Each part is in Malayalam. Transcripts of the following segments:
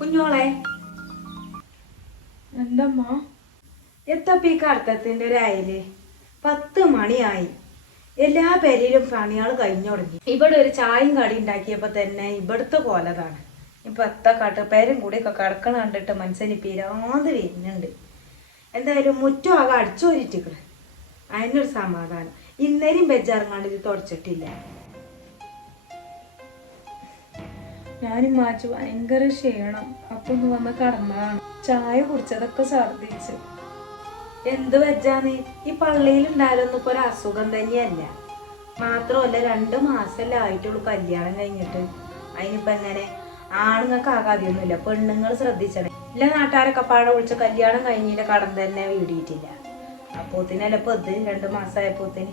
കുഞ്ഞോളെ. എന്തമ്മ? എത്തപ്പ കടത്തത്തിന്റെ ഒരു അയൽ? പത്ത് മണിയായി. എല്ലാ പേരിലും പണികൾ കഴിഞ്ഞു തുടങ്ങി. ഇവിടെ ഒരു ചായയും കടി ഉണ്ടാക്കിയപ്പോ തന്നെ ഇവിടുത്തെ പോലതാണ്. ഇപ്പൊ എത്ത കട്ടപ്പേരും കൂടി ഒക്കെ കിടക്കണ കണ്ടിട്ട് മനസ്സിന് പിരാന്ത് വരുന്നുണ്ട്. എന്തായാലും മുറ്റം ആകെ അടിച്ചോരിട്ടിക്കണ് അതിനൊരു സമാധാനം. ഇന്നേരും ബെജാറങ്ങാണ്ട് ഇത് തുടച്ചിട്ടില്ല. ഞാനും മാച്ചു ഭയങ്കര ക്ഷീണം. അപ്പൊ ഒന്ന് വന്ന് കടന്നതാണ്. ചായ കുടിച്ചതൊക്കെ ഛർദിച്ച് എന്ത് വെച്ചാന്ന് ഈ പള്ളിയിൽ ഉണ്ടായാലൊന്നും ഇപ്പൊ ഒരു അസുഖം തന്നെയല്ല. മാത്രമല്ല രണ്ട് മാസമല്ലേ ആയിട്ടുള്ളൂ കല്യാണം കഴിഞ്ഞിട്ട്. അതിനിപ്പോ എങ്ങനെ? ആണുങ്ങൾക്ക് ആകാതെയൊന്നുമില്ല പെണ്ണുങ്ങൾ ശ്രദ്ധിച്ചണേ. ഇല്ല നാട്ടുകാരൊക്കെ പാടെ വിളിച്ച കല്യാണം കഴിഞ്ഞില്ല കടം തന്നെ വീടിയിട്ടില്ല. അപ്പോത്തിനല്ല ഇപ്പൊ ഇത് രണ്ട് മാസമായപ്പോത്തിന്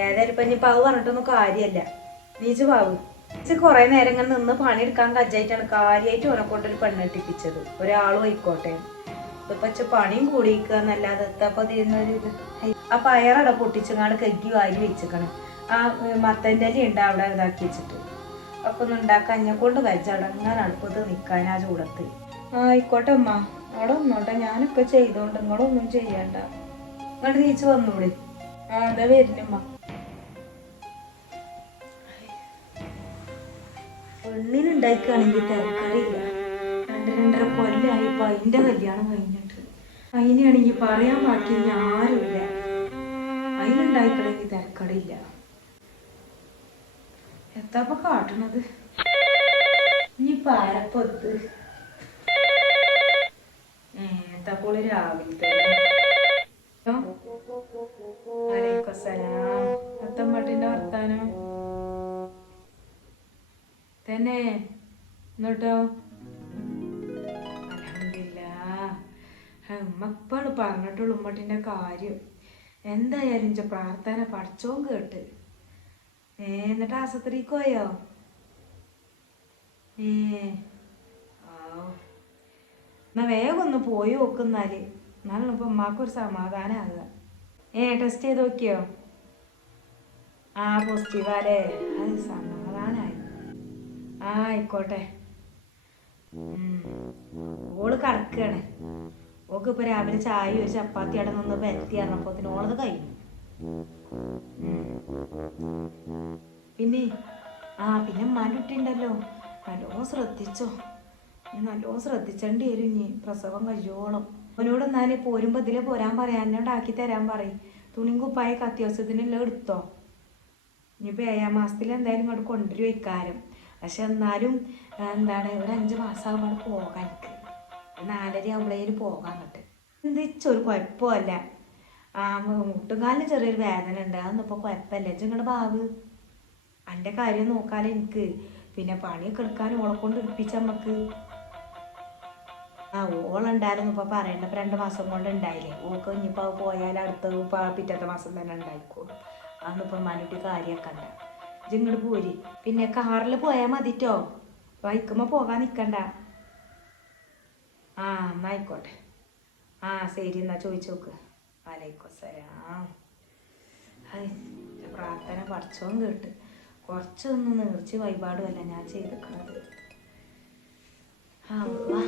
ഏതായാലും ഇപ്പൊ ഇനിയിപ്പോ പാവ് പറഞ്ഞിട്ടൊന്നും കാര്യമല്ല നീച്ച് പാവു കൊറേ നേരം ഇങ്ങനെ നിന്ന് പണിയെടുക്കാൻ കജ്ജായിട്ടാണ് കാര്യമായിട്ട് ഓനെ പെണ്ണ് പെണ്ണെട്ടിപ്പിച്ചത് ഒരാളും ആയിക്കോട്ടെ. ഇപ്പൊ ഇച്ച് പണിയും കൂടിയിക്കുക എന്നല്ലാതെ എത്തപ്പോ തീരുന്നൊരു ഇത്. ആ പയറട പൊട്ടിച്ചങ്ങാട് കഗ്ഗി വാരി വെച്ചിക്കണം. ആ മത്തന്റെ ഉണ്ട് അവിടെ ഇതാക്കി വെച്ചിട്ട്. അപ്പൊ ഒന്ന് ഉണ്ടാക്കാൻ എന്നെ കൊണ്ട് വെച്ചടങ്ങാൻ അടുപ്പത്ത് നിൽക്കാൻ ആ ചൂടത്ത്. ആയിക്കോട്ടെ അമ്മ അവിടെ ഒന്നോട്ടെ ഞാനൊക്കെ ചെയ്തോണ്ട് നിങ്ങളൊന്നും ചെയ്യണ്ട. ഇങ്ങോട്ട് തിരിച്ചു വന്നൂടെ. ആ അതെ വരുന്നമ്മ പെണ്ണിനുണ്ടാക്കുകയാണെങ്കിൽ തിരക്കറിയില്ല രണ്ട് രണ്ടര കൊല്ലായി ഇപ്പൊ അതിന്റെ കല്യാണം കഴിഞ്ഞിട്ട്. അതിനാണെങ്കിൽ പറയാൻ ബാക്കി ആരുമില്ല. അതിനുണ്ടായിക്കണമെങ്കിൽ തിരക്കടിയില്ല എത്താപ്പ കാട്ടണത്? ഇനി പാരപ്പൊത്ത് ഏത്തപ്പോൾ രാവിലെ തന്നെ അലൈക്കസലാം അത്തമ്മട്ടിന്റെ വർത്താനം? തന്നെ. എന്നിട്ടോ? അലഹമില്ലാ ഉമ്മപ്പാണ് പറഞ്ഞിട്ടുള്ളൂ ഉമ്മട്ടിന്റെ കാര്യം. എന്തായാലും ഇഞ്ച പ്രാർത്ഥന പഠിച്ചോം കേട്ട്. ഏ എന്നിട്ട് ആശുപത്രിക്ക് പോയോ? ഏ ആ എന്നാ വേഗം ഒന്ന് പോയി നോക്കുന്നാൽ എന്നാലും. ഇപ്പം ഉമ്മാക്കൊരു സമാധാനമാകുക ഏ ടെസ്റ്റ് ചെയ്ത് നോക്കിയോ? ആ പോസിറ്റീവാലേ അത് സമാധാനായി ആ ആയിക്കോട്ടെ. ഓൾ കടക്കാണ് ഓക്ക് ഇപ്പൊ രാവിലെ ചായ ഒരു ചപ്പാത്തി അവിടെ നിന്ന് പരത്തി പറഞ്ഞപ്പോ ഓളത് കഴിഞ്ഞു. പിന്നെ ആ പിന്നെ ഉമ്മാന്റെ നല്ലോണം ശ്രദ്ധിച്ചോ. നല്ലോ ശ്രദ്ധിച്ചേണ്ടി വരും ഇനി. പ്രസവം കഴിയോളം. അവനോട് എന്നാലും പോരുമ്പോ ഇതിലെ പോരാൻ പറയാൻ എന്നോട് ആക്കി തരാൻ പറയും. തുണിയും കുപ്പായൊക്കെ അത്യാവശ്യത്തിനെല്ലാം എടുത്തോ. ഇനിയിപ്പോൾ ഏഴാം മാസത്തിൽ എന്തായാലും ഇങ്ങോട്ട് കൊണ്ടുവരും ഇക്കാരം പക്ഷെ എന്നാലും എന്താണ് ഒരു അഞ്ച് മാസമാകുമ്പോൾ പോകാൻ. എനിക്ക് നാലര ആകുമ്പോഴേലും പോകാൻ അങ്ങോട്ട്. എന്തിച്ചൊരു കുഴപ്പമല്ല. ആ മുട്ടുകാലിന് ചെറിയൊരു വേദന ഉണ്ട് അതൊന്നും ഇപ്പോൾ കുഴപ്പമില്ല. ഇങ്ങോട്ട് ബാബ് എന്റെ കാര്യം നോക്കാലേ എനിക്ക്. പിന്നെ പണിയൊക്കെ എടുക്കാൻ ഓളെ കൊണ്ട് എടുപ്പിച്ച നമുക്ക് ആ ഓളുണ്ടായിരുന്നു ഇപ്പോൾ പറയണ്ട. രണ്ട് മാസം കൊണ്ട് ഉണ്ടായില്ലേ. ഓക്ക് ഇനിയിപ്പോൾ പോയാൽ അടുത്ത പിറ്റത്തെ മാസം തന്നെ ഉണ്ടായിക്കോളും. അതൊന്നും ഇപ്പൊ മനുട്ടി കാര്യാക്കണ്ട ഇങ്ങോട്ട് പോരി. പിന്നെ കാറിൽ പോയാൽ മതിട്ടോ? ബൈക്കുമ്പോ പോകാൻ നിൽക്കണ്ട ആ എന്നാ ആയിക്കോട്ടെ. ആ ശരി എന്നാ ചോദിച്ചു നോക്ക്. വലൈക്കോസലാം പ്രാർത്ഥന പഠിച്ചോം കേട്ട്. കുറച്ചൊന്നും നേർച്ച വഴിപാടുമല്ല ഞാൻ ചെയ്തിക്കണത്. അള്ളാ.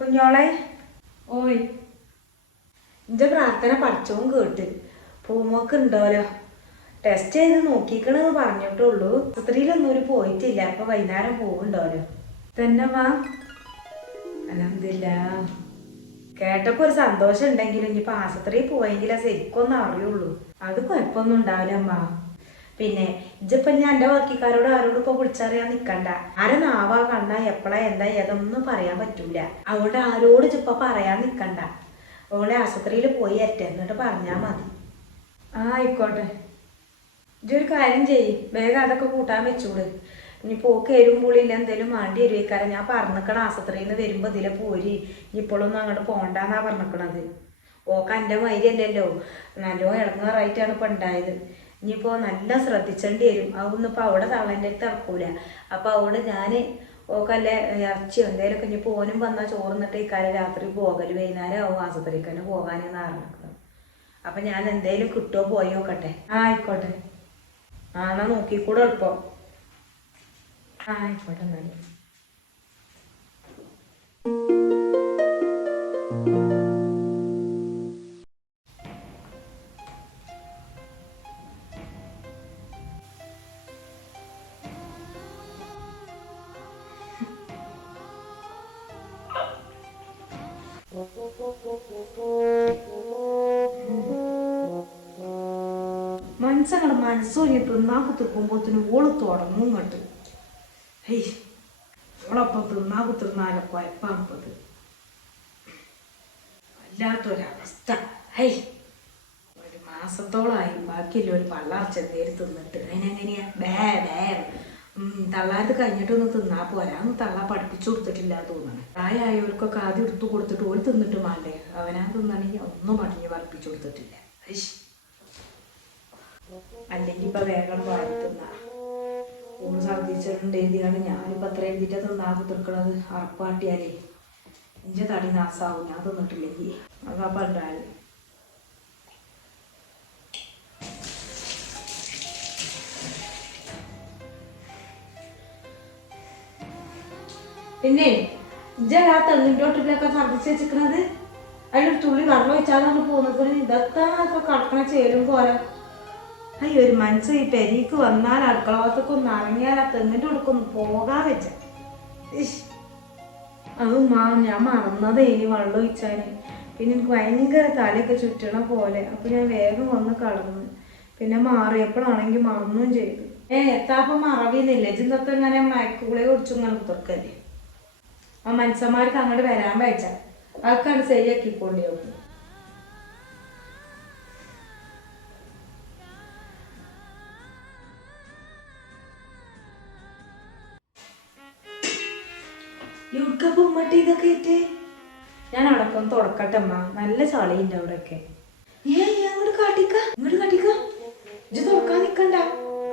കുഞ്ഞോളെ ഓയ്. എന്റെ പ്രാർത്ഥന പഠിച്ചവും കേട്ട്. പൂമോക്ക് ഉണ്ടോലോ ടെസ്റ്റ് ചെയ്ത് നോക്കിക്കണെന്ന് പറഞ്ഞിട്ടുള്ളൂ. ആശുപത്രിയിലൊന്നും ഒരു പോയിട്ടില്ല. അപ്പൊ വൈകുന്നേരം പോവുണ്ടോലോ? തന്നെ മാ അലഹമില്ല കേട്ടപ്പോ ഒരു സന്തോഷം ഉണ്ടെങ്കിലും ഇനിയിപ്പൊ ആശുപത്രിയിൽ പോയെങ്കിലേ ശരിക്കൊന്നും അറിയുള്ളൂ. അത് കുഴപ്പമൊന്നും ഉണ്ടാവില്ല അമ്മ. പിന്നെ ഇജ്ജിപ്പൊ ഞാൻ എന്റെ വർക്കിക്കാരോട് ആരോടും ഇപ്പൊ വിളിച്ചറിയാൻ നിക്കണ്ട. ആരെ നാവാ കണ്ട എപ്പോഴാ എന്താ ഏതൊന്നും പറയാൻ പറ്റൂല. അവിടെ ആരോട് ഇജ്ജിപ്പൊ പറയാൻ നിക്കണ്ട. ഓളെ ആശുപത്രിയിൽ പോയി എറ്റ എന്നിട്ട് പറഞ്ഞാ മതി. ആ ആയിക്കോട്ടെ. ഇതൊരു കാര്യം ചെയ്യ് വേഗം അതൊക്കെ കൂട്ടാൻ വെച്ചൂട്. ഇനി പോക്ക് എരും എന്തേലും വേണ്ടി വരുവേക്കാരെ ഞാൻ പറഞ്ഞിക്കണ ആശുപത്രിയിൽ നിന്ന് വരുമ്പോ ഇതിലെ പോരി. ഇപ്പോഴൊന്നും അങ്ങോട്ട് പോണ്ടാന്നാ പറഞ്ഞിക്കണത്. ഓക്ക എന്റെ മൈരിയല്ലല്ലോ നല്ലോ ഇളങ്ങാറായിട്ടാണ് ഇപ്പൊ ഉണ്ടായത് ഇനിയിപ്പോ നല്ല ശ്രദ്ധിച്ചേണ്ടി വരും. അതൊന്നും ഇപ്പൊ അവിടെ തവന്റെ അടുത്ത് ഇറക്കൂല അപ്പൊ അവിടെ ഞാൻ ഓക്കല്ലേ ഇറച്ചിയോ എന്തേലൊക്കെ ഇനി പോനും വന്നാൽ ചോറുന്നിട്ട് ഇക്കാലം രാത്രി പോകൽ വൈകുന്നേരം ആവും ആശുപത്രിക്ക് തന്നെ പോകാനെന്ന് അറിഞ്ഞിരിക്കുന്നത് അപ്പൊ ഞാൻ എന്തേലും കിട്ടുമോ പോയി നോക്കട്ടെ. ആ ആയിക്കോട്ടെ. ആ എന്നാ നോക്കിക്കൂടെ എളുപ്പം. ആ ആയിക്കോട്ടെ എന്നാൽ. മനസ്സങ്ങടെ മനസ്സൊരു തിന്നാ കുത്തിർക്കുമ്പോത്തിന് ഓൾ തുടങ്ങും ഇങ്ങോട്ട്. ഹെയ് ഓളപ്പം തിന്നാ കുത്തിർന്നാലോ കുഴപ്പത് വല്ലാത്തൊരവസ്ഥ. ഹൈ ഒരു മാസത്തോളമായി ബാക്കിയില്ല ഒരു പള്ളാർച്ച നേരി തിന്നിട്ട്. അതിനെങ്ങനെയാ ബേ ബേ. തള്ളാരത് കഴിഞ്ഞിട്ടൊന്ന് തിന്നാ പോരാ. ഒന്ന് തള്ള പഠിപ്പിച്ചു കൊടുത്തിട്ടില്ല തോന്നണം. പ്രായമായവർക്കൊക്കെ ആദ്യം എടുത്തു കൊടുത്തിട്ട് ഓര് തിന്നിട്ട് മാണ്ടേ? അവനാ തിന്നണെങ്കിൽ ഒന്നും പടിഞ്ഞ് പഠിപ്പിച്ചു കൊടുത്തിട്ടില്ല. അല്ലെങ്കിൽ ഇപ്പൊ വേഗം വാരി തിന്നാ ഓൾ ഛർദ്ദിച്ചിട്ടുണ്ട് എഴുതിയാണ് ഞാനിപ്പോ അത്ര എഴുതിയിട്ട് തിന്നാ കുതിർക്കണത് അറപ്പാട്ടിയാലേ. എന്റെ തടി നാസാവും ഞാൻ തിന്നിട്ടില്ലെങ്കിൽ അതാ പറഞ്ഞാൽ. പിന്നെ ഇജ്ജാ തെങ്ങിന്റെ ഒട്ടിലൊക്കെ ഛർദ്ദിച്ച് വെച്ചിരിക്കണത് അതിലൊരു തുള്ളി വെള്ളം ഒഴിച്ചാലാണ് പോകുന്നത് ഇതൊക്കെ ഇപ്പൊ കടക്കണ ചേരും പോലെ അയ്യോ ഒരു മനുഷ്യ ഈ പെരീക്ക് വന്നാൽ അടുക്കള ഭാഗത്തൊക്കെ ഒന്ന് ഇറങ്ങിയാൽ ആ തെങ്ങിന്റെ ഉടുക്കൊന്ന് പോകാൻ വെച്ച. അത് മാ ഞാൻ മറന്നതേ ഇനി വെള്ളം ഒഴിച്ചാൽ പിന്നെ എനിക്ക് ഭയങ്കര തലയൊക്കെ ചുറ്റണ പോലെ. അപ്പൊ ഞാൻ വേഗം വന്ന് കടന്നു. പിന്നെ മാറിയപ്പോഴാണെങ്കിൽ മറന്നും ചെയ്തു. ഏ എത്താപ്പം മറവിന്നില്ല? ചിന്തത്തെ ഇങ്ങനെ മയക്കുകളെ കുടിച്ചു ഇങ്ങനെ കുത്തിർക്കല്ലേ ആ മനുഷ്യന്മാർക്ക് അങ്ങോട്ട് വരാൻ പറ്റ അതൊക്കെ ശരിയാക്കിക്കൊണ്ടേ ഉമ്മട്ടി ഇതൊക്കെ ഞാൻ അവിടെ ഒന്ന് തുടക്കട്ടെ അമ്മ നല്ല ചളിയുണ്ട് അവിടെയൊക്കെ. ഏ അങ്ങോട്ട് കാട്ടിക്ക. ഇങ്ങോട്ട് കാട്ടിക്ക. ഇത് തുറക്കാൻ നിക്കണ്ട.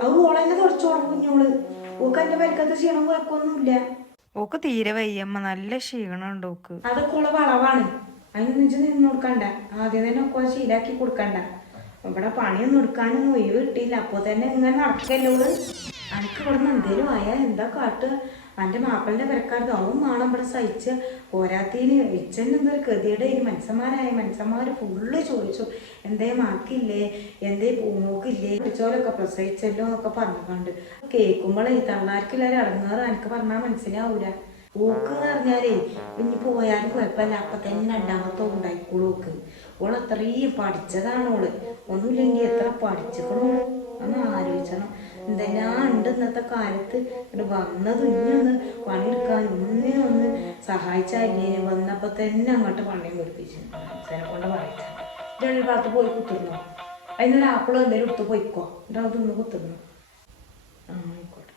അത് ഓളെന്നെ തുടച്ചോളും കുഞ്ഞോൾ ഓക്ക് എന്റെ പരിക്കത്ത ക്ഷീണം കുഴപ്പമൊന്നുമില്ല ഓക്ക് തീരെ വയ്യമ്മ. നല്ല ക്ഷീണമുണ്ട് ഓക്ക്. അതൊക്കെ ഉള്ള വളവാണ്. അതിന് നിജ് നിന്ന് കൊടുക്കണ്ട. ആദ്യം തന്നെ ഒക്കെ ശീലാക്കി കൊടുക്കണ്ട. ഇവിടെ പണിയൊന്നും എടുക്കാനൊന്നും ഒഴിവ് കിട്ടിയില്ല. അപ്പൊ തന്നെ ഇങ്ങനെ നടക്കല്ലോൾ അനക്ക് ഇവിടുന്ന് എന്തേലും ആയാൽ എന്താ കാട്ട്? എന്റെ മാപ്പിളിന്റെ പെരക്കാർക്ക് അവൻ വേണം ഇവിടെ സഹിച്ച് പോരാത്തീന് ഇച്ചന്നെ എന്തൊരു കൃതിയുടെ ഈ മനുഷ്യന്മാരായ മനുഷ്യന്മാര് ഫുള്ള് ചോദിച്ചു. എന്തേ മാക്കില്ലേ എന്തേ പൂമൂക്കില്ലേ? പിടിച്ചോലൊക്കെ പ്രസവിച്ചല്ലോ എന്നൊക്കെ പറഞ്ഞുകൊണ്ട് കേൾക്കുമ്പോഴേ തള്ളാർക്കില്ലാരും അടങ്ങാറ്. എനിക്ക് പറഞ്ഞാൽ മനസ്സിലാവൂല. പൂക്ക് എന്ന് പറഞ്ഞാലേ ഇനി പോയാലും കുഴപ്പമില്ല. അപ്പൊ തന്നെ രണ്ടാമത്തെ ഉണ്ടായിക്കോളൂ ഓക്ക്. ഓൾ അത്രയും പഠിച്ചതാണ് ഓൾ. ഒന്നുമില്ലെങ്കിൽ എത്ര പഠിച്ചിക്കണോ? ഒന്ന് ആലോചിച്ചണം. ഞാൻ ഉണ്ട് ഇന്നത്തെ കാലത്ത് ഇവിടെ വന്നത് ഇനി ഒന്ന് പണിയെടുക്കാൻ ഒന്നിനും ഒന്ന് സഹായിച്ചാലേ വന്നപ്പോ തന്നെ അങ്ങോട്ട് പണിയും പിടിപ്പിച്ചു അച്ഛനെ കൊണ്ട് പറയിച്ചു ഇതൊരു ഭാഗത്ത് പോയി കുത്തിരുന്നോ? അതിനൊരു ആപ്പിളോ എന്തെങ്കിലും എടുത്ത് പോയിക്കോ? എന്നിട്ട് അത് തിന്ന് കുത്തിരുന്നു? ആയിക്കോട്ടെ.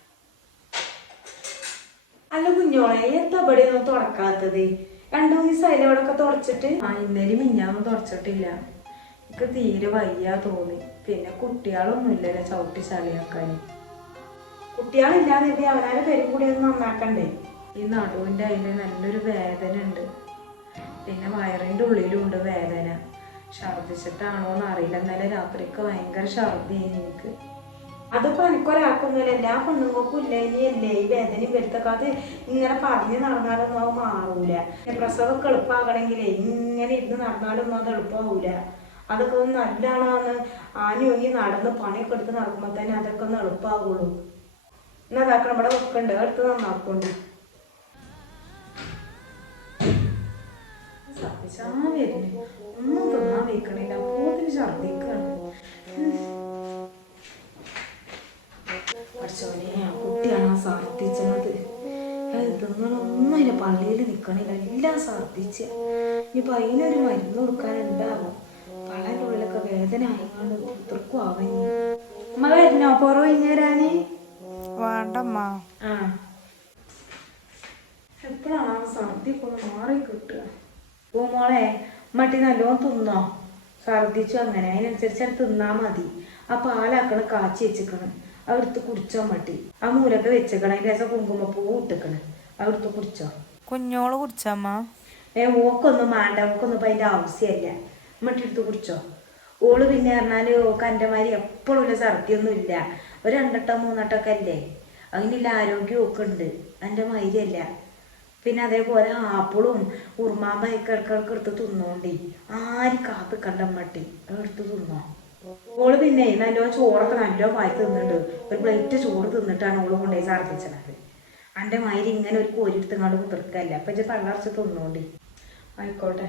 അല്ല കുഞ്ഞോളെ എന്താ ഇവിടെ ഒന്നും തുടക്കാത്തത്? രണ്ടു മൂന്ന് ദിവസം ഒക്കെ തുടച്ചിട്ട്. ആ ഇന്നലെ മിഞ്ഞാന്നും തുടച്ചിട്ടില്ല. എനിക്ക് തീരെ വയ്യ തോന്നി. പിന്നെ കുട്ടികളൊന്നും ഇല്ലല്ലോ ചവിട്ടി ചളിയാക്കാൻ. കുട്ടികളില്ലാതെ അവനാരെ പേരും കൂടി ഒന്ന് നന്നാക്കണ്ടേ? ഈ നടുവിന്റെ അതിൽ നല്ലൊരു വേദന ഉണ്ട്. പിന്നെ വയറിന്റെ ഉള്ളിലും ഉണ്ട് വേദന. ഛർദിച്ചിട്ടാണോ എന്ന് അറിയില്ല. ഇന്നലെ രാത്രിക്ക് ഭയങ്കര ഛർദി എനിക്ക്. അതിപ്പോ എനിക്കൊരാൾക്കൊന്നുമില്ല എല്ലാ പെണ്ണുങ്ങൾക്കും ഇല്ല ഇനിയല്ലേ ഈ വേദനയും വരുത്തൊക്കെ ഇങ്ങനെ പറഞ്ഞ് നടന്നാലൊന്നും അത് മാറൂല. പ്രസവമൊക്കെ എളുപ്പമാകണമെങ്കിലേ ഇങ്ങനെ ഇരുന്ന് നടന്നാലൊന്നും അത് എളുപ്പമാവൂല. അതൊക്കെ ഒന്ന് നല്ലതാണെന്ന് ആഞ്ഞു ഒങ്ങി നടന്ന് പണിയൊക്കെ എടുത്ത് നടക്കുമ്പോൾ തന്നെ അതൊക്കെ ഒന്ന് എളുപ്പമാകുള്ളൂ എന്നാ അതാക്കണം. ഇവിടെ വെക്കണ്ട് എടുത്ത് വരുന്നു ഒന്നും തിന്നാൻ വെക്കണില്ല പോത്തിന് ഛർദിക്കാണ് പഠിച്ചോനെ ആ കുട്ടിയാണ് ആ ഛർദിച്ചത്. തിന്നണൊന്നും അതിന്റെ പള്ളിയിൽ നിക്കണില്ല. എല്ലാം ഛർദിച്ച. ഇപ്പൊ അതിനൊരു മരുന്ന് കൊടുക്കാനുണ്ടാവും പള്ളന്റെ ഉള്ളിലൊക്കെ വേദന ആയതുകൊണ്ട് പുത്രക്കും ആവാൻ അമ്മ വരുന്നോ? പുറം കഴിഞ്ഞേരാന് വേണ്ടമ്മ. ആ. എപ്പോഴാണ് ആ ഒന്ന് മാറി കിട്ടുക? ഓ മോളെ മട്ടി നല്ലോണം തിന്നോ? ഛർദിച്ചു അങ്ങനെ. അതിനനുസരിച്ച് അത് തിന്നാ മതി. ആ പാലാക്കണ് കാച്ചി വെച്ചിക്കണ്. അവിടുത്തെ കുടിച്ചോ മട്ടി ആ മൂലൊക്കെ വെച്ചേക്കണം. അതിന്റെ രസം കുങ്കുമപ്പൂ ഇട്ടിക്കണ്. അവിടുത്തെ കുടിച്ചോ? കുഞ്ഞോൾ കുടിച്ചമ്മ ഏ ഓക്കൊന്നും വേണ്ട. ഓക്കൊന്നും ഇപ്പൊ അതിന്റെ ആവശ്യമല്ല മട്ടെടുത്ത് കുടിച്ചോ? ഓൾ പിന്നെ പറഞ്ഞാൽ ഓക്ക് എന്റെ മാതിരി എപ്പോഴും ഇല്ല ഛർദിയൊന്നും ഇല്ല ഒരു രണ്ടട്ടോ മൂന്നട്ടൊക്കെ അല്ലേ? അങ്ങനെയുള്ള ആരോഗ്യം ഒക്കെ ഉണ്ട് എന്റെ മൈരല്ല പിന്നെ അതേപോലെ ആപ്പിളും ഉറുമാമ്പയൊക്കെ ഇടക്കിടക്ക് എടുത്ത് തിന്നോണ്ടി. ആരും കാത്ത് കണ്ട മട്ടി എടുത്ത് തിന്നോ? ഓൾ പിന്നെ നല്ല ചോറൊക്കെ നല്ല വായി തിന്നിട്ട് ഒരു പ്ലേറ്റ് ചോറ് തിന്നിട്ടാണ് ഓൾ കൊണ്ടുപോയി ഛർദ്ദിച്ചത് എന്റെ മായിര് ഇങ്ങനെ ഒരു കോരിയെടുത്തങ്ങാണ്ട് കുതിർക്കല്ല അപ്പം ഇത് പള്ളറച്ച് തിന്നോണ്ടി. ആയിക്കോട്ടെ.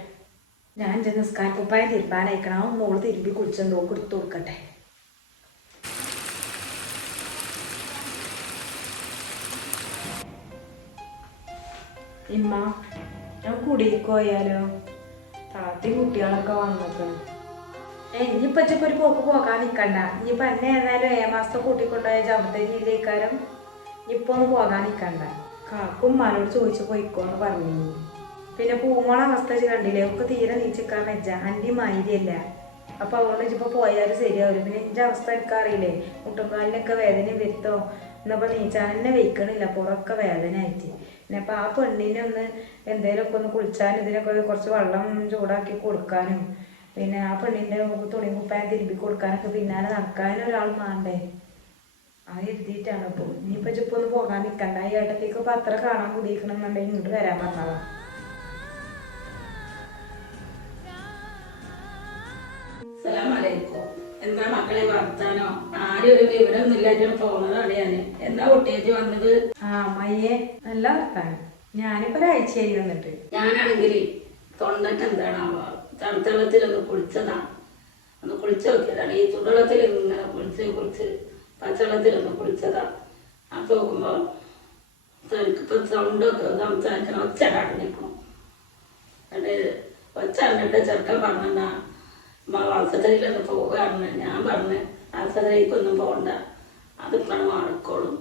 ഞാൻ എന്റെ നിസ്കാര തിരുമ്പാൻ തിരുമ്പാനയക്കണം ഒന്ന് ഓൾ തിരുമ്പി കുളിച്ചെന്തോ കൊടുത്തു കൊടുക്കട്ടെ. ഇമ്മ ഞാൻ പോയാലോ? താത്തി കുട്ടികളൊക്കെ വന്നേക്കണം ഏ ഒരു പോക്ക് പോകാൻ നിക്കണ്ട. ഇനിയിപ്പൊ എന്നെ ഏതായാലും ഏ മാസത്തെ കൂട്ടിക്കൊണ്ടുപോയ ജബത്തേക്കാരം ഇപ്പൊ ഒന്ന് പോകാൻ നിക്കണ്ട. കാക്കും മാനോട് ചോദിച്ചു പോയിക്കോന്ന് പറഞ്ഞു. പിന്നെ പൂമോളെ അവസ്ഥ കണ്ടില്ലേ? ഒക്കെ തീരെ നീച്ചിക്കാൻ വെച്ച അന്റെ മൈരിയല്ല അപ്പൊ അവളോട് ഇപ്പൊ പോയാലും ശരിയാവില്ല പിന്നെ എന്റെ അവസ്ഥ എനിക്കറിയില്ലേ മുട്ടുംകാലിനൊക്കെ വേദന വരുത്തോ? എന്നപ്പോ നീച്ചാൻ തന്നെ വെയ്ക്കണില്ല. പുറൊക്കെ വേദന ആയിട്ട് പിന്നെ അപ്പൊ ആ പെണ്ണിനെ ഒന്ന് എന്തേലൊക്കെ ഒന്ന് കുളിച്ചാനും ഇതിനൊക്കെ കുറച്ച് വെള്ളം ചൂടാക്കി കൊടുക്കാനും പിന്നെ ആ പെണ്ണിന്റെ തുണി കുപ്പായം തിരുമ്പി കൊടുക്കാനൊക്കെ പിന്നാലെ നടക്കാനും ഒരാൾ വേണ്ടേ അത് എഴുതിയിട്ടാണ്. ഇപ്പൊ ഇനിയിപ്പോ ഇപ്പൊ ഒന്ന് പോകാൻ നിക്കണ്ട. ഈ ഏട്ടത്തേക്ക് ഇപ്പൊ അത്ര കാണാൻ കൂടിയിരിക്കണമെന്നുണ്ടെങ്കിൽ ഇങ്ങോട്ട് വരാൻ പറഞ്ഞതാ. എന്താ മക്കളെ വർത്താനോ? ആരും ഒരു വിവരമൊന്നും ഇല്ലാറ്റാണ് പോകുന്നതാണ് ഞാൻ. എന്താ കുട്ടിയേറ്റ് വന്നത്? ആ അമ്മയെ നല്ല വർത്താനം. ഞാനിപ്പോ ഒരാഴ്ചയായി വന്നിട്ട്. ഞാനാണെങ്കിൽ തൊണ്ടക്ക് എന്താണാവോ തണുത്തവെള്ളത്തിലൊന്ന് കുളിച്ചതാ. ഒന്ന് കുളിച്ച് നോക്കിയതാണ് ഈ ചുടുവെള്ളത്തിൽ ഇങ്ങനെ കുളിച്ച് കുളിച്ച് പച്ചവെള്ളത്തിലൊന്ന് കുളിച്ചതാണ് അപ്പൊ നോക്കുമ്പോ എനിക്കിപ്പോ സൗണ്ടൊക്കെ സംസാരിക്കണം. ഒച്ച കടഞ്ഞിരിക്കണം എന്നിട്ട് ഒച്ച അടഞ്ഞിട്ട് ചെറുക്കൻ പറഞ്ഞാ ആശുപത്രിയിലൊന്ന് പോകാറുണ്ട് ഞാൻ പറഞ്ഞ് ആശുപത്രിക്കൊന്നും പോകണ്ട. അതിപ്പാണ് മാറിക്കോളും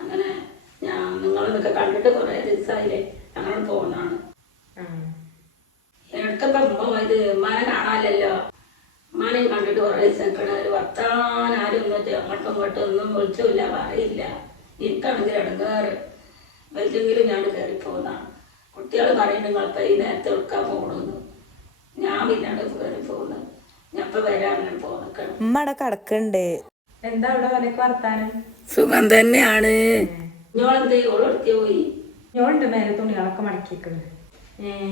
അങ്ങനെ ഞാൻ നിങ്ങളെന്നൊക്കെ കണ്ടിട്ട് കുറേ ദിവസമായില്ലേ ഞങ്ങൾ പോകുന്നതാണ് ആ ഇടയ്ക്കൊക്കെ ഉമ്മ ഇത് ഉമ്മാനെ കാണാനല്ലോ ഉമ്മാനെയും കണ്ടിട്ട് കുറേ ദിവസം നിൽക്കണ ഒരു വർത്താൻ ആരും ഒന്നും അങ്ങോട്ടും ഇങ്ങോട്ടും ഒന്നും പറയില്ല എനിക്കാണെങ്കിൽ ഇടങ്ങാറ്. വല്ലെങ്കിലും ഞാൻ കയറി പോകുന്നതാണ് കുട്ടികൾ പറയുന്നത് നിങ്ങളിപ്പോൾ ഈ നേരത്തെ എടുക്കാൻ പോകണമെന്ന് ഞാൻ പിന്നാണ് കയറി പോകുന്നത് ഞാൻ ഇപ്പം വരാനാണ് പോകുന്നത് ഉമ്മ അവിടെ കിടക്കുന്നുണ്ട് എന്താ അവിടെ വലക്ക് വർത്താനം? സുഖം തന്നെയാണ്. പോയി? നേരെ തുണികളൊക്കെ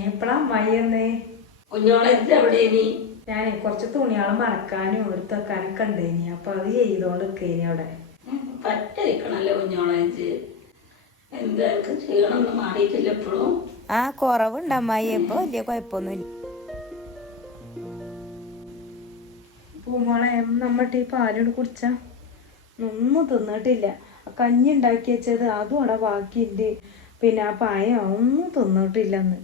എപ്പോഴാ ഇനി? ഞാൻ കുറച്ച് തുണികളും മറക്കാനും എടുത്തു വെക്കാനൊക്കെ ഉണ്ടേനി. അപ്പൊ അത് ചെയ്തോണ്ട് നിക്കേനി അവിടെ. പറ്റിരിക്കണല്ലോ എന്താ എനിക്ക് ക്ഷീണമൊന്നും മാറിയിട്ടില്ല എപ്പോഴും ആ കുറവുണ്ട് അമ്മായി. ഇപ്പൊ വലിയ കുഴപ്പമൊന്നുമില്ല. പൂമോളെ നമ്മട്ട് ഈ പാലോട് കുടിച്ച. ഒന്നും തിന്നിട്ടില്ല. ആ കഞ്ഞി ഉണ്ടാക്കി വെച്ചത് അതും അവിടെ ബാക്കിയുണ്ട്. പിന്നെ ആ പായ ഒന്നും തിന്നിട്ടില്ലെന്ന്.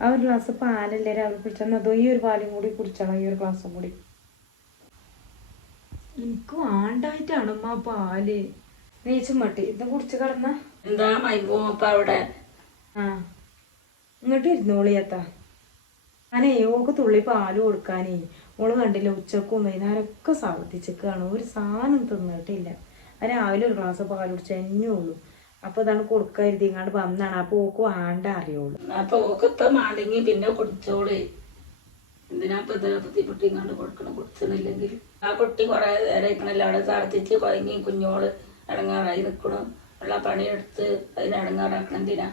ആ ഒരു ഗ്ലാസ് പാലല്ലേ രാവിലെ കുടിച്ചാൽ അതോ ഈ ഒരു പാലും കൂടി കുടിച്ചോളാം ഈ ഒരു ഗ്ലാസ്സും കൂടി. എനിക്ക് വേണ്ടായിട്ടാണ് അമ്മ പാൽ. നീച്ചും മട്ടി ഇത് കുടിച്ച് കിടന്ന. എന്താ മൈബൂപ്പ അവിടെ? ആ. ഇങ്ങോട്ട് ഇരുന്നോളിയത്താ ഞാനേ ഓക്ക് തുള്ളി പാൽ കൊടുക്കാനേ. ഓൾ കണ്ടില്ല ഉച്ചക്കും വൈകുന്നേരമൊക്കെ സാവധിച്ചേക്കാണ് ഒരു സാധനം തിന്നിട്ടില്ല. അത് രാവിലെ ഒരു ഗ്ലാസ് പാൽ കുടിച്ച തന്നെ ഉള്ളൂ. അപ്പൊ ഇതാണ് കൊടുക്കരുതിങ്ങാണ്ട് വന്നാണ്. അപ്പൊ ഓക്ക് വേണ്ട അറിയുള്ളൂ. അപ്പൊ ഓക്കത്തെ മാടങ്ങി പിന്നെ കുടിച്ചോളേ. എന്തിനാ ഇപ്പൊ ഇതിനെ ബുദ്ധിമുട്ടി കണ്ട് കൊടുക്കണം? കുടിച്ചണില്ലെങ്കിൽ. ആ കുട്ടി കുറെ നേരം ഇരിക്കണല്ലോ അവിടെ സാധിച്ച് കുഴങ്ങി കുഞ്ഞോൾ ഇടങ്ങാറായി നിൽക്കണം ഉള്ള പണിയെടുത്ത് അതിനെ ഇടങ്ങാറാക്കണം എന്തിനാ?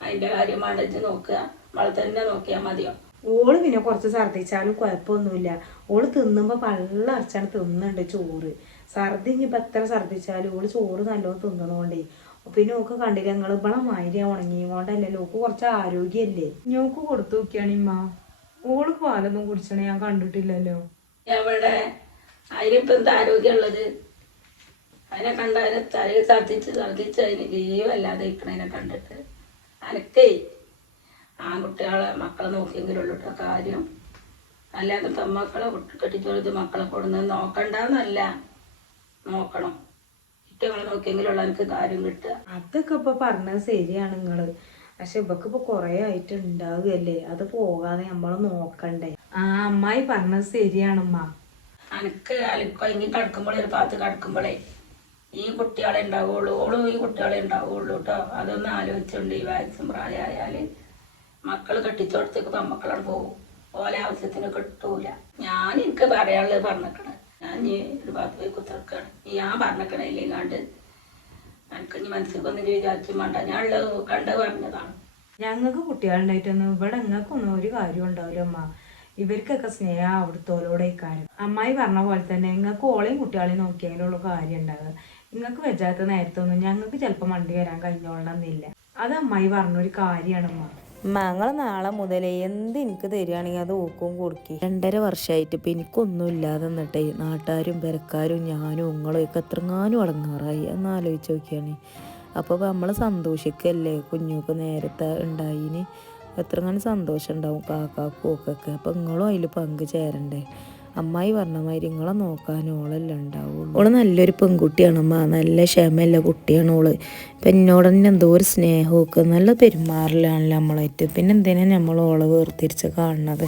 അതിന്റെ കാര്യം മടച്ച് നോക്കുക. അവളെ തന്നെ നോക്കിയാൽ മതിയോ? ഓൾ പിന്നെ കുറച്ച് ഛർദ്ദിച്ചാലും കുഴപ്പമൊന്നുമില്ല. ഓൾ തിന്നുമ്പോ പള്ളറച്ചാണ് തിന്നുന്നുണ്ട് ചോറ്. ഛർദി ഇനിയിപ്പോ എത്ര ഛർദ്ദിച്ചാലും ഓൾ ചോറ് നല്ലോണം തിന്നണോണ്ടേ. പിന്നെ ഓക്ക് കണ്ടില്ല ഞങ്ങൾ ഇവിടെ മൈര ഉണങ്ങിയോണ്ടല്ലല്ലോ ഓക്ക് കുറച്ച് ആരോഗ്യല്ലേ? ഞോക്ക് കൊടുത്തു നോക്കിയാണിമ്മ ഓൾ പാലൊന്നും കുടിച്ചണേ ഞാൻ കണ്ടിട്ടില്ലല്ലോ. എവിടെ? അതിനിപ്പോ എന്താ ആരോഗ്യമുള്ളത്? അതിനെ കണ്ട അതിനെ തലയിൽ തർദ്ദിച്ച് തർദ്ദിച്ച് അതിന് ജീവല്ലാതെ ഇരിക്കണതിനെ കണ്ടിട്ട്. അനക്കേ ആൺകുട്ടികളെ മക്കളെ നോക്കിയെങ്കിലുള്ളൂ ട്ടോ കാര്യം. അല്ലാതെ പെമ്മക്കളെ കെട്ടിച്ചോളത്ത് മക്കളെ കൊടുന്ന് നോക്കണ്ടെന്നല്ല. നോക്കണം. കുട്ടികളെ നോക്കിയെങ്കിലുള്ള എനിക്ക് കാര്യം കിട്ടുക. അതൊക്കെ ഇപ്പൊ പറഞ്ഞത് ശരിയാണ് നിങ്ങൾ പക്ഷെ ഇവക്ക് ഇപ്പൊ കൊറേ ആയിട്ട് ഉണ്ടാവുകയല്ലേ അത് പോകാതെ നമ്മൾ നോക്കണ്ടേ? ആ അമ്മായി പറഞ്ഞത് ശരിയാണമ്മ. അനക്ക് അലക്കൊങ്ങി കിടക്കുമ്പോഴേ ഒരു ഭാഗത്ത് കിടക്കുമ്പോഴേ ഈ കുട്ടികളെ ഉണ്ടാവുള്ളൂ ഓളും ഈ കുട്ടികളെ ഉണ്ടാവുള്ളൂ കേട്ടോ അതൊന്ന് ആലോചിച്ചുണ്ട് ഈ വയസ്സും പ്രായമായാൽ മക്കൾ കെട്ടിച്ചോടത്തേക്ക് പെമ്മക്കളോട് പോകും. ഓല ആവശ്യത്തിന് കിട്ടൂല. ഞാൻ എനിക്ക് പറയാനുള്ളത് പറഞ്ഞേക്കണേ. ഞാൻ ഇനി ഒരു ഭാഗത്ത് പോയി കുത്തിറക്കാണ്. ഞാൻ പറഞ്ഞേക്കണേ ഇല്ലാണ്ട് എനിക്ക് ഇനി മനസ്സിലൊന്നും വിചാരിച്ചു വേണ്ട. ഞാൻ ഉള്ളത് കണ്ട് പറഞ്ഞതാണ്. ഞങ്ങൾക്ക് കുട്ടികളുണ്ടായിട്ടൊന്നും ഇവിടെ നിങ്ങൾക്കൊന്നും ഒരു കാര്യം ഉണ്ടാവില്ല അമ്മ ഇവർക്കൊക്കെ സ്നേഹം അവിടുത്തോലോടെ കാര്യം. അമ്മായി പറഞ്ഞ പോലെ തന്നെ നിങ്ങൾക്ക് ഓളെയും കുട്ടികളെയും നോക്കിയാലുള്ള കാര്യം ഉണ്ടാകുക നിങ്ങൾക്ക് വെച്ചാത്ത നേരത്തൊന്നും ഞങ്ങൾക്ക് ചിലപ്പോൾ വണ്ടി വരാൻ കഴിഞ്ഞോളണമെന്നില്ല. അത് അമ്മായി പറഞ്ഞൊരു കാര്യമാണ് അമ്മ മങ്ങൾ നാളെ മുതൽ എന്ത് എനിക്ക് തരികയാണെങ്കിൽ അത് ഓക്കും കൊടുക്കി. രണ്ടര വർഷമായിട്ട് ഇപ്പം എനിക്കൊന്നും ഇല്ലാതെ നിന്നിട്ടേ നാട്ടുകാരും പെരക്കാരും ഞാനും ഉങ്ങളും ഒക്കെ എത്രങ്ങാനും അടങ്ങാറായി. എന്ന് ആലോചിച്ച് നോക്കിയാണ്. അപ്പോൾ നമ്മൾ സന്തോഷിക്കല്ലേ? കുഞ്ഞുക്ക് നേരത്തെ ഉണ്ടായിന്. എത്രങ്ങാനും സന്തോഷം ഉണ്ടാവും കാക്കാക്കും ഒക്കെ അപ്പം നിങ്ങളും അതിൽ പങ്ക് ചേരണ്ടേ? അമ്മായി പറഞ്ഞ മാതിരി നിങ്ങളെ നോക്കാൻ ഓളെല്ലാം ഉണ്ടാവുള്ളൂ. ഓൾ നല്ലൊരു പെൺകുട്ടിയാണ് അമ്മ. നല്ല ക്ഷമയുള്ള കുട്ടിയാണ് ഓൾ. ഇപ്പം എന്നോട് തന്നെ എന്തോ ഒരു സ്നേഹമൊക്കെ നല്ല പെരുമാറലാണല്ലോ നമ്മളായിട്ട് പിന്നെ എന്തിനാണ് നമ്മൾ ഓളെ വേർതിരിച്ച് കാണുന്നത്